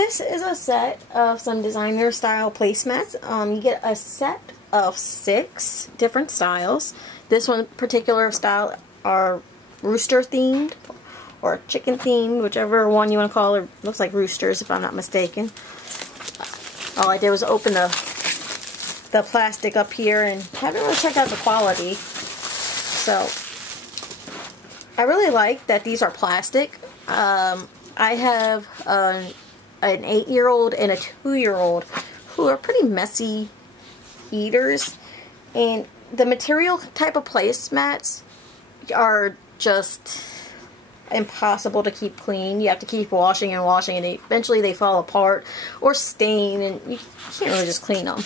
this is a set of some designer style placemats. You get a set of 6 different styles. This one particular style are rooster themed or chicken themed, whichever one you want to call it. Looks like roosters if I'm not mistaken. All I did was open the plastic up here and haven't really checked out the quality. So I really like that these are plastic. I have an 8-year-old and a 2-year-old who are pretty messy eaters, and the material type of placemats are just impossible to keep clean. You have to keep washing and washing, and eventually they fall apart or stain, and you can't really just clean them.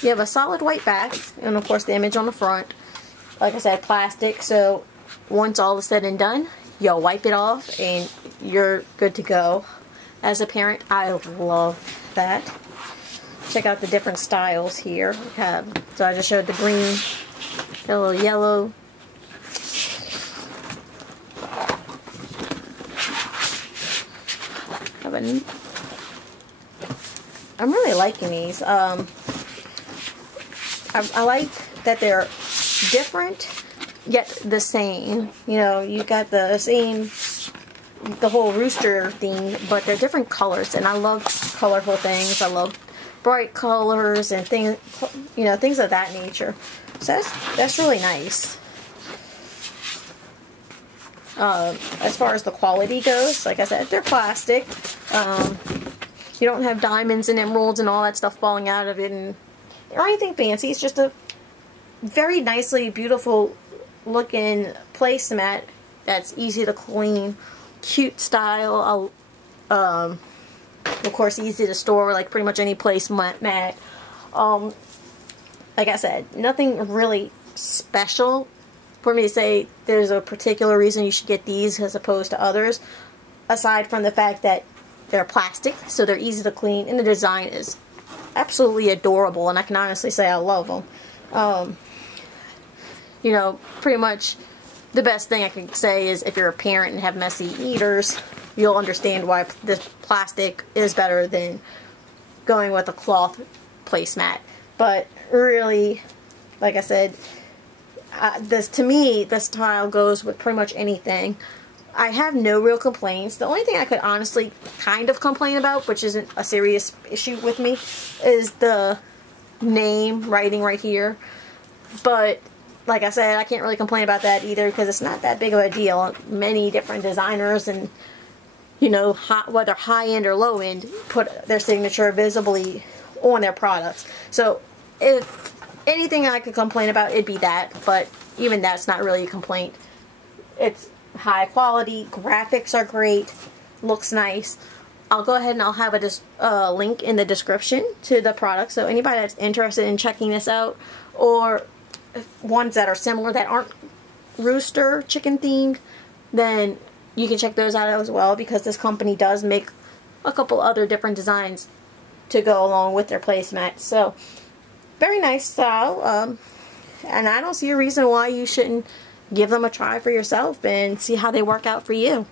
You have a solid white back, and of course the image on the front. Like I said, plastic, so once all is said and done, you'll wipe it off and you're good to go. As a parent, I love that. Check out the different styles here. So I just showed the green, a little yellow. I'm really liking these. I like that they're different yet the same. You know, you got the same, the whole rooster theme, but they're different colors, and I love colorful things. I love bright colors and things, you know, things of that nature. So that's really nice. As far as the quality goes, like I said, they're plastic. You don't have diamonds and emeralds and all that stuff falling out of it or anything fancy. It's just a very nicely, beautiful looking placemat that's easy to clean, cute style. Of course, easy to store like pretty much any placemat. Like I said, nothing really special for me to say there's a particular reason you should get these as opposed to others, aside from the fact that they're plastic, so they're easy to clean, and the design is absolutely adorable, and I can honestly say I love them. You know, pretty much the best thing I can say is if you're a parent and have messy eaters, you'll understand why this plastic is better than going with a cloth placemat. But really, like I said, to me, this style goes with pretty much anything. I have no real complaints. The only thing I could honestly kind of complain about, which isn't a serious issue with me, is the name writing right here. But like I said, I can't really complain about that either because it's not that big of a deal. Many different designers and, you know, whether high-end or low-end, put their signature visibly on their products. So if anything I could complain about, it'd be that. But even that's not really a complaint. It's high quality, graphics are great, looks nice. I'll go ahead and I'll have a link in the description to the product, so anybody that's interested in checking this out, or ones that are similar that aren't rooster chicken themed, then you can check those out as well, because this company does make a couple other different designs to go along with their placemats. So very nice style, and I don't see a reason why you shouldn't give them a try for yourself and see how they work out for you.